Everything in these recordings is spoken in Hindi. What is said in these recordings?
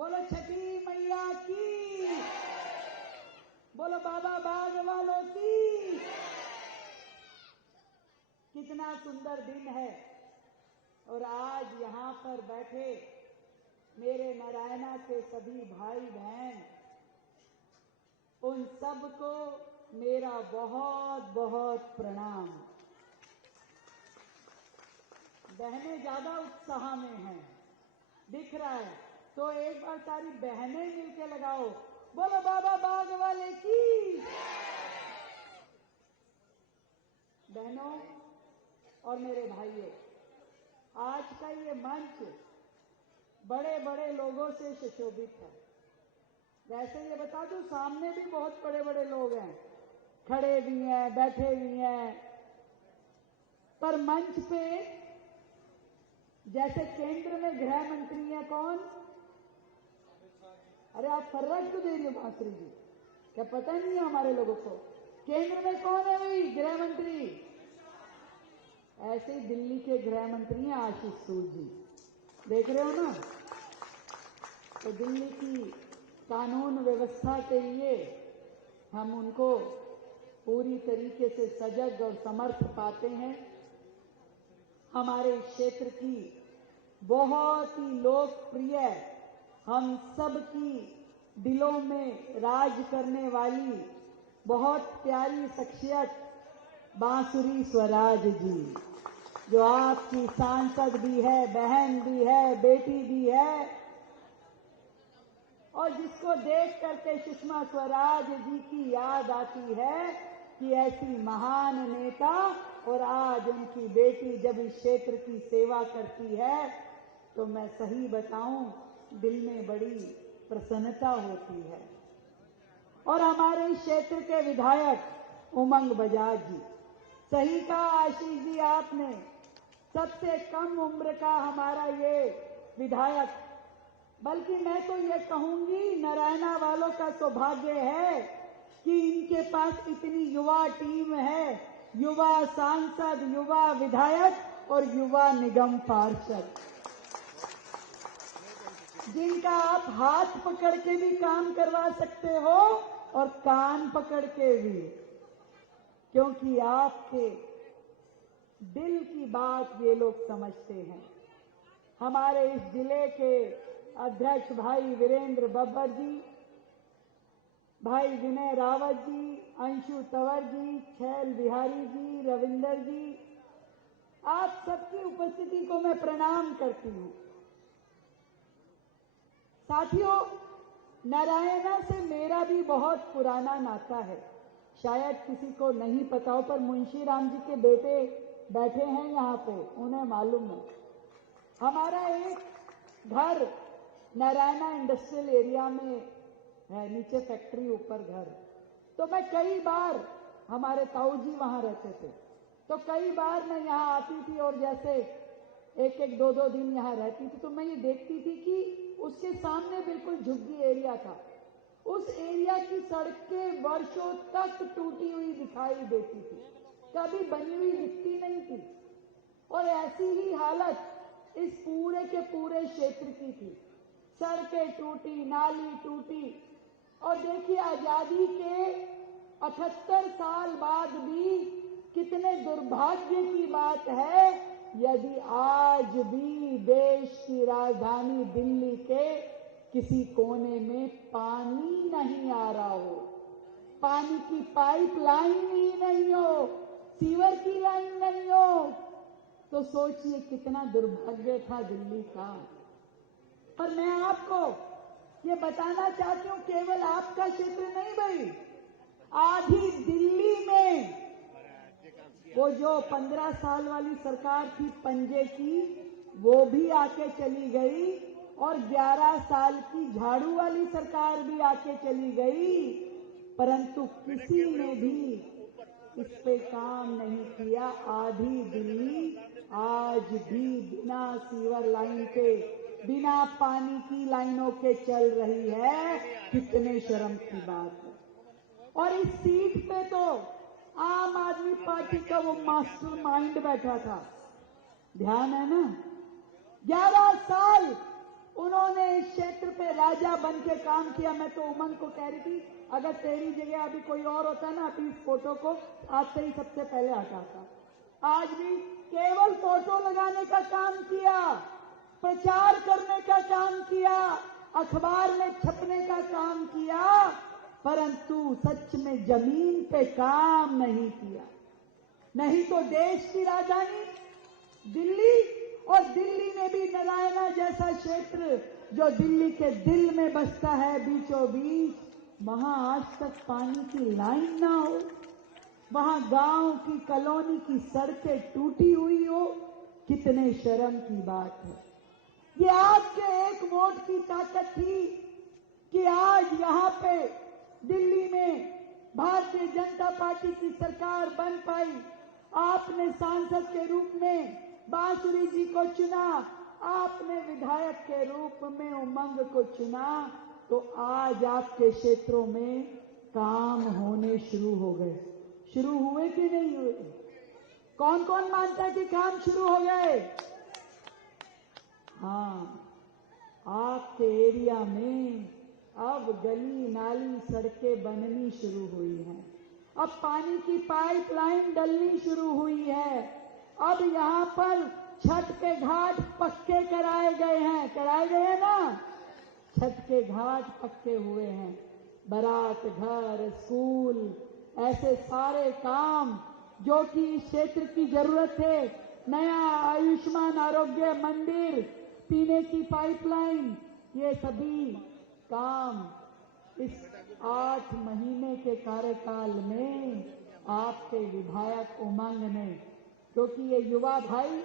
बोलो छठी मैया की, बोलो बाबा बाग वालों की। कितना सुंदर दिन है। और आज यहाँ पर बैठे मेरे नारायणा के सभी भाई बहन, उन सबको मेरा बहुत बहुत प्रणाम। बहनें ज्यादा उत्साह में हैं, दिख रहा है, तो एक बार सारी बहनें मिलके लगाओ, बोलो बाबा बाग वाले की। बहनों और मेरे भाइयों, आज का ये मंच बड़े बड़े लोगों से सुशोभित है। वैसे ये बता दूं, सामने भी बहुत बड़े बड़े लोग हैं, खड़े भी हैं, बैठे भी हैं, पर मंच पे जैसे केंद्र में गृह मंत्री है कौन? अरे आप फर्राज क्यों दे रही हो भास्करी जी? क्या पता नहीं है हमारे लोगों को? केंद्र में कौन है भाई गृह मंत्री? ऐसे ही दिल्ली के गृह मंत्री हैं आशीष सूद जी, देख रहे हो ना? तो दिल्ली की कानून व्यवस्था के लिए हम उनको पूरी तरीके से सजग और समर्थ पाते हैं। हमारे क्षेत्र की बहुत ही लोकप्रिय, हम सब की दिलों में राज करने वाली बहुत प्यारी शख्सियत बांसुरी स्वराज जी, जो आपकी सांसद भी है, बहन भी है, बेटी भी है, और जिसको देख करके सुषमा स्वराज जी की याद आती है कि ऐसी महान नेता, और आज उनकी बेटी जब इस क्षेत्र की सेवा करती है तो मैं सही बताऊं, दिल में बड़ी प्रसन्नता होती है। और हमारे इस क्षेत्र के विधायक उमंग बजाज जी, सही कहा आशीष जी आपने, सबसे कम उम्र का हमारा ये विधायक, बल्कि मैं तो ये कहूंगी नारायणा वालों का सौभाग्य है कि इनके पास इतनी युवा टीम है, युवा सांसद, युवा विधायक और युवा निगम पार्षद, जिनका आप हाथ पकड़ के भी काम करवा सकते हो और कान पकड़ के भी, क्योंकि आपके दिल की बात ये लोग समझते हैं। हमारे इस जिले के अध्यक्ष भाई वीरेंद्र बब्बर जी, भाई विनय रावत जी, अंशु तंवर जी, छैल बिहारी जी, रविंदर जी, आप सबकी उपस्थिति को मैं प्रणाम करती हूं। साथियों, नारायणा से मेरा भी बहुत पुराना नाता है, शायद किसी को नहीं पता हो, पर मुंशी राम जी के बेटे बैठे हैं यहाँ पे, उन्हें मालूम है। हमारा एक घर नारायणा इंडस्ट्रियल एरिया में है, नीचे फैक्ट्री ऊपर घर, तो मैं कई बार, हमारे ताऊ जी वहां रहते थे, तो कई बार मैं यहाँ आती थी और जैसे एक एक दो दो दिन यहाँ रहती थी, तो मैं ये देखती थी कि उसके सामने बिल्कुल झुग्गी एरिया था, उस एरिया की सड़कें वर्षों तक टूटी हुई दिखाई देती थी, कभी बनी हुई दिखती नहीं थी। और ऐसी ही हालत इस पूरे के पूरे क्षेत्र की थी, सड़कें टूटी, नाली टूटी। और देखिए, आजादी के 78 साल बाद भी कितने दुर्भाग्य की बात है यदि आज भी देश की राजधानी दिल्ली के किसी कोने में पानी नहीं आ रहा हो, पानी की पाइप लाइन ही नहीं हो, सीवर की लाइन नहीं हो, तो सोचिए कितना दुर्भाग्य था दिल्ली का। पर मैं आपको ये बताना चाहती हूं, केवल आपका क्षेत्र नहीं भाई, आधी दिल्ली में वो जो 15 साल वाली सरकार थी पंजे की, वो भी आके चली गई, और 11 साल की झाड़ू वाली सरकार भी आके चली गई, परंतु किसी ने भी इस पे काम नहीं किया। आधी दिल्ली आज भी बिना सीवर लाइन के, बिना पानी की लाइनों के चल रही है, कितने शर्म की बात है। और इस सीट पे तो आम आदमी पार्टी का वो मास्टर माइंड बैठा था, ध्यान है ना? 11 साल उन्होंने इस क्षेत्र पे राज राजा बन के काम किया। मैं तो उमंग को कह रही थी, अगर तेरी जगह अभी कोई और होता ना, अभी इस फोटो को आज से ही सबसे पहले हटाता। आज भी केवल फोटो लगाने का काम किया, प्रचार करने का काम किया, अखबार में छपने का काम किया, परंतु सच में जमीन पे काम नहीं किया। नहीं तो देश की राजधानी दिल्ली, और दिल्ली में भी नारायणा जैसा क्षेत्र जो दिल्ली के दिल में बसता है, बीचों बीच, वहां आज तक पानी की लाइन ना हो, वहां गांव की कॉलोनी की सड़कें टूटी हुई हो, कितने शर्म की बात है। ये आपके एक वोट की ताकत थी कि आज यहां पे दिल्ली में भारतीय जनता पार्टी की सरकार बन पाई। आपने सांसद के रूप में बांसुरी जी को चुना, आपने विधायक के रूप में उमंग को चुना, तो आज आपके क्षेत्रों में काम होने शुरू हो गए। शुरू हुए कि नहीं हुए? कौन कौन मानता है कि काम शुरू हो गए? हाँ, आपके एरिया में अब गली नाली सड़कें बननी शुरू हुई हैं। अब पानी की पाइपलाइन डलनी शुरू हुई है। अब यहाँ पर छठ के घाट पक्के कराए गए हैं ना? छठ के घाट पक्के हुए हैं। बारात घर, स्कूल, ऐसे सारे काम जो कि इस क्षेत्र की जरूरत है, नया आयुष्मान आरोग्य मंदिर, पीने की पाइपलाइन, ये सभी काम इस 8 महीने के कार्यकाल में आपके विधायक उमंग ने, क्योंकि ये युवा भाई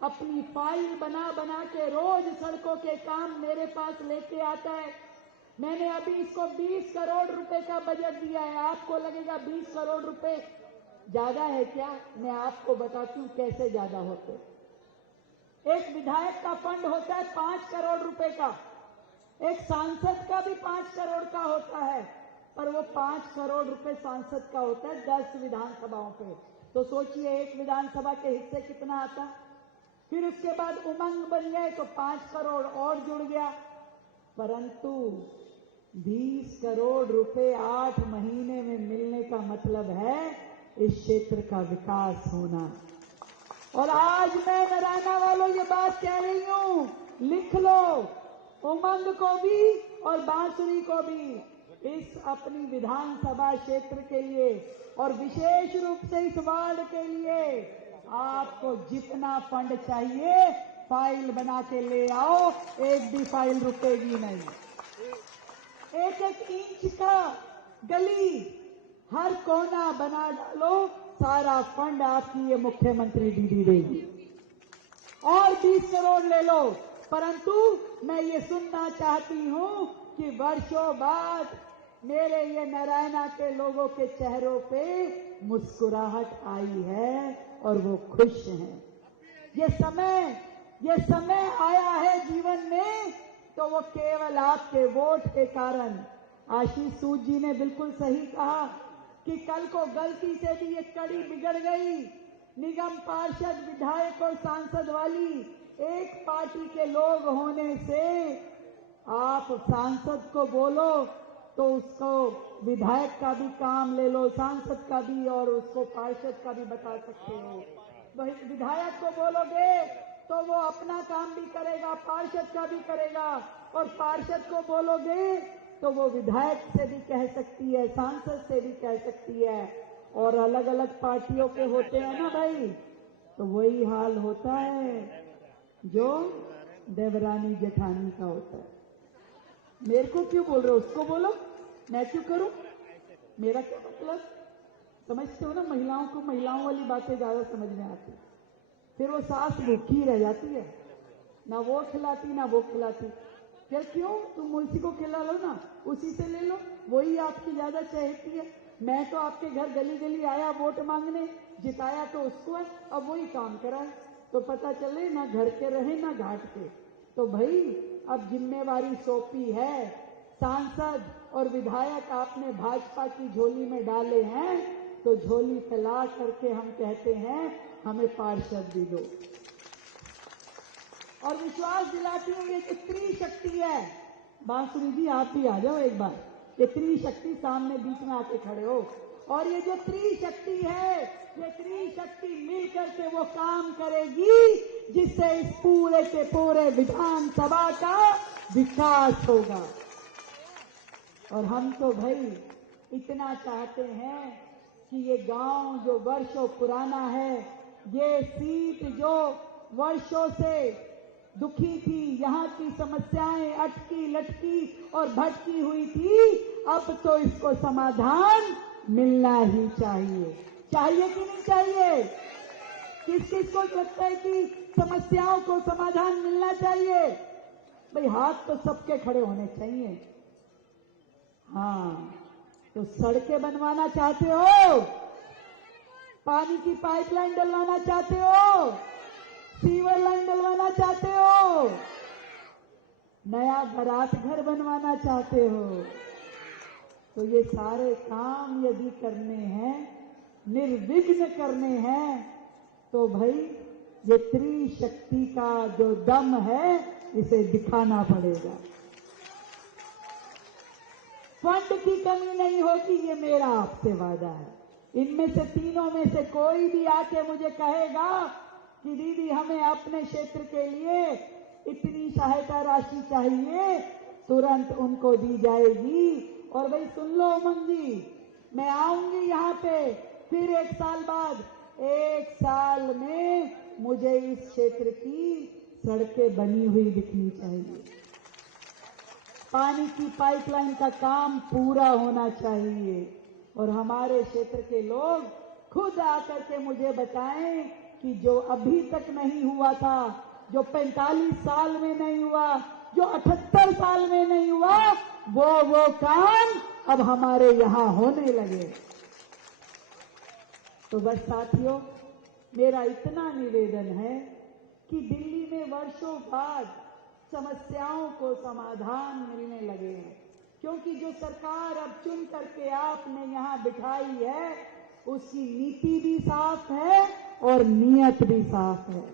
अपनी फाइल बना बना के रोज सड़कों के काम मेरे पास लेके आता है। मैंने अभी इसको 20 करोड़ रुपए का बजट दिया है। आपको लगेगा 20 करोड़ रुपए ज्यादा है क्या? मैं आपको बताती हूँ कैसे ज्यादा होते। एक विधायक का फंड होता है 5 करोड़ रुपए का, एक सांसद का भी 5 करोड़ का होता है, पर वो 5 करोड़ रुपए सांसद का होता है 10 विधानसभाओं पे। तो सोचिए एक विधानसभा के हिस्से कितना आता। फिर उसके बाद उमंग बन गए तो 5 करोड़ और जुड़ गया, परंतु 20 करोड़ रुपए 8 महीने में मिलने का मतलब है इस क्षेत्र का विकास होना। और आज मैं नारायणा वालों ये बात कह रही हूं, लिख लो, उमंग को भी और बांसुरी को भी, इस अपनी विधानसभा क्षेत्र के लिए और विशेष रूप से इस वार्ड के लिए आपको जितना फंड चाहिए फाइल बना के ले आओ, एक भी फाइल रुकेगी नहीं। एक एक इंच का गली, हर कोना बना डालो, सारा फंड आपकी ये मुख्यमंत्री दीदी देगी। और 20 करोड़ ले लो, परंतु मैं ये सुनना चाहती हूं कि वर्षों बाद मेरे ये नारायणा के लोगों के चेहरों पे मुस्कुराहट आई है और वो खुश हैं। ये समय आया है जीवन में तो वो केवल आपके वोट के कारण। आशीष सूद जी ने बिल्कुल सही कहा कि कल को गलती से भी ये कड़ी बिगड़ गई, निगम पार्षद, विधायक और सांसद वाली एक पार्टी के लोग होने से आप सांसद को बोलो तो उसको विधायक का भी काम ले लो, सांसद का भी, और उसको पार्षद का भी बता सकते हो। विधायक को बोलोगे तो वो अपना काम भी करेगा, पार्षद का भी करेगा, और पार्षद को बोलोगे तो वो विधायक से भी कह सकती है, सांसद से भी कह सकती है। और अलग अलग पार्टियों के होते हैं ना भाई, तो वही हाल होता है जो देवरानी जेठानी का होता है। मेरे को क्यों बोल रहे हो? उसको बोलो, मैं क्यों करूं? मेरा क्या मतलब? समझते हो ना, महिलाओं को महिलाओं वाली बातें ज्यादा समझ में आती। फिर वो सास भूखी रह जाती है, ना वो खिलाती ना वो खिलाती। फिर क्यों? तुम मुंशी को खिला लो ना, उसी से ले लो, वही आपकी ज्यादा चहेती है। मैं तो आपके घर गली गली आया वोट मांगने, जिताया तो उसको है, अब वही काम कराए तो पता चले ना घर के रहे ना घाट के। तो भाई अब जिम्मेवारी सौंपी है, सांसद और विधायक आपने भाजपा की झोली में डाले हैं, तो झोली फैला करके हम कहते हैं हमें पार्षद भी दो। और विश्वास दिलाती हूं ये स्त्री शक्ति है, बांसुरी जी आप भी आ जाओ एक बार, ये त्रिशक्ति सामने बीच में आके खड़े हो। और ये जो त्रिशक्ति है, ये त्रिशक्ति मिलकर के वो काम करेगी जिससे इस पूरे के पूरे विधानसभा का विकास होगा। और हम तो भाई इतना चाहते हैं कि ये गांव जो वर्षों पुराना है, ये सीट जो वर्षों से दुखी थी, यहाँ की समस्याएं अटकी लटकी और भटकी हुई थी, अब तो इसको समाधान मिलना ही चाहिए। चाहिए कि नहीं चाहिए? किस किस को लगता है कि समस्याओं को समाधान मिलना चाहिए? भाई हाथ तो सबके खड़े होने चाहिए। हाँ, तो सड़कें बनवाना चाहते हो, पानी की पाइपलाइन डलवाना चाहते हो, सीवर लाइन डलवाना चाहते हो, नया बारात घर बनवाना चाहते हो, तो ये सारे काम यदि करने हैं, निर्विघ्न करने हैं, तो भाई ये त्रिशक्ति का जो दम है इसे दिखाना पड़ेगा। फंड की कमी नहीं होगी, ये मेरा आपसे वादा है। इनमें से तीनों में से कोई भी आके मुझे कहेगा कि दीदी हमें अपने क्षेत्र के लिए इतनी सहायता राशि चाहिए, तुरंत उनको दी जाएगी। और भाई सुन लो उमंग जी, मैं आऊंगी यहाँ पे फिर 1 साल बाद। 1 साल में मुझे इस क्षेत्र की सड़कें बनी हुई दिखनी चाहिए, पानी की पाइपलाइन का काम पूरा होना चाहिए, और हमारे क्षेत्र के लोग खुद आकर के मुझे बताएं कि जो अभी तक नहीं हुआ था, जो 45 साल में नहीं हुआ, जो 78 साल में नहीं हुआ, वो काम अब हमारे यहां होने लगे। तो बस साथियों, मेरा इतना निवेदन है कि दिल्ली में वर्षों बाद समस्याओं को समाधान मिलने लगे हैं, क्योंकि जो सरकार अब चुन करके आपने यहां बिठाई है, उसकी नीति भी साफ है और नीयत भी साफ है।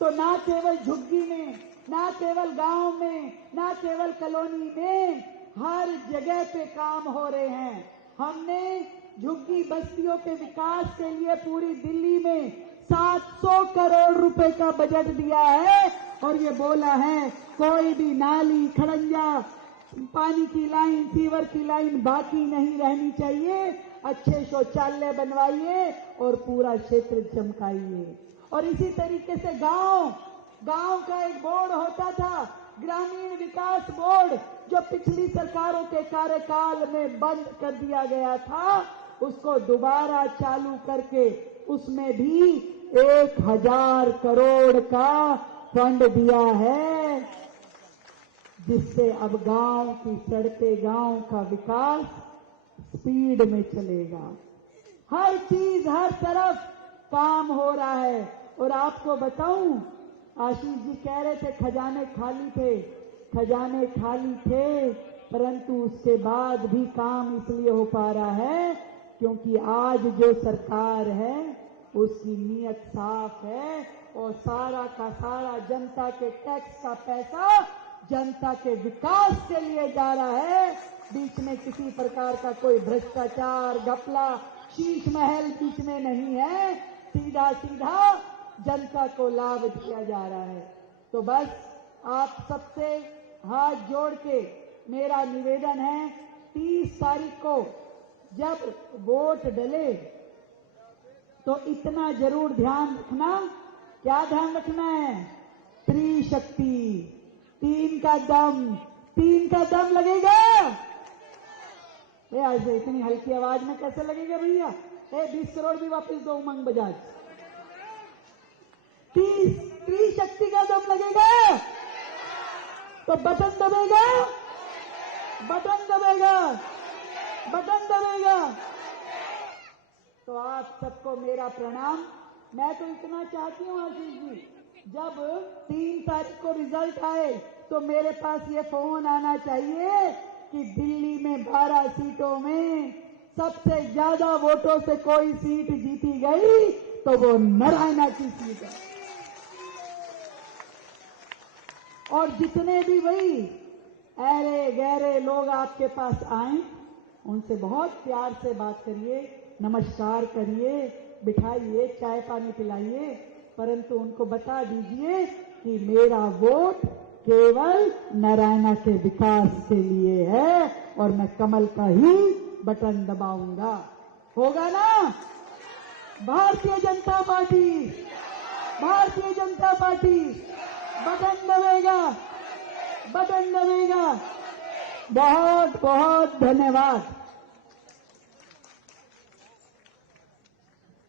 तो ना केवल झुग्गी में, ना केवल गांव में, ना केवल कॉलोनी में, हर जगह पे काम हो रहे हैं। हमने झुग्गी बस्तियों के विकास के लिए पूरी दिल्ली में 700 करोड़ रुपए का बजट दिया है, और ये बोला है कोई भी नाली, खड़ंजा, पानी की लाइन, सीवर की लाइन बाकी नहीं रहनी चाहिए। अच्छे शौचालय बनवाइए और पूरा क्षेत्र चमकाइए। और इसी तरीके से गांव का एक बोर्ड होता था, ग्रामीण विकास बोर्ड, जो पिछली सरकारों के कार्यकाल में बंद कर दिया गया था, उसको दोबारा चालू करके उसमें भी 1000 करोड़ का फंड दिया है, जिससे अब गांव की सड़कें, गांव का विकास स्पीड में चलेगा। हर चीज, हर तरफ काम हो रहा है। और आपको बताऊं, आशीष जी कह रहे थे खजाने खाली थे, खजाने खाली थे, परंतु उसके बाद भी काम इसलिए हो पा रहा है क्योंकि आज जो सरकार है उसकी नीयत साफ है, और सारा का सारा जनता के टैक्स का पैसा जनता के विकास के लिए जा रहा है। बीच में किसी प्रकार का कोई भ्रष्टाचार, घपला, शीश महल बीच में नहीं है, सीधा सीधा जनता को लाभ दिया जा रहा है। तो बस आप सबसे हाथ जोड़ के मेरा निवेदन है, 30 तारीख को जब वोट डले तो इतना जरूर ध्यान रखना। क्या ध्यान रखना है? त्रिशक्ति, 3 का दम लगेगा। ऐसे इतनी हल्की आवाज में कैसे लगेगा भैया? 20 करोड़ भी वापस दो उमंग बजाज। त्रिशक्ति का दम लगेगा तो बटन दबेगा, बटन दबेगा, बटन दबेगा। तो आप सबको मेरा प्रणाम। मैं तो इतना चाहती हूँ आशीष जी, जब 3 तारीख को रिजल्ट आए तो मेरे पास ये फोन आना चाहिए कि दिल्ली में 12 सीटों में सबसे ज्यादा वोटों से कोई सीट जीती गई तो वो नारायणा की सीट है। और जितने भी वही ऐरे गहरे लोग आपके पास आए, उनसे बहुत प्यार से बात करिए, नमस्कार करिए, बिठाइए, चाय पानी पिलाइए, परंतु उनको बता दीजिए कि मेरा वोट केवल नारायणा के विकास के लिए है और मैं कमल का ही बटन दबाऊंगा। होगा ना? Bharatiya Janata party, Bharatiya Janata party button दबेगा, button दबेगा। बहुत बहुत धन्यवाद।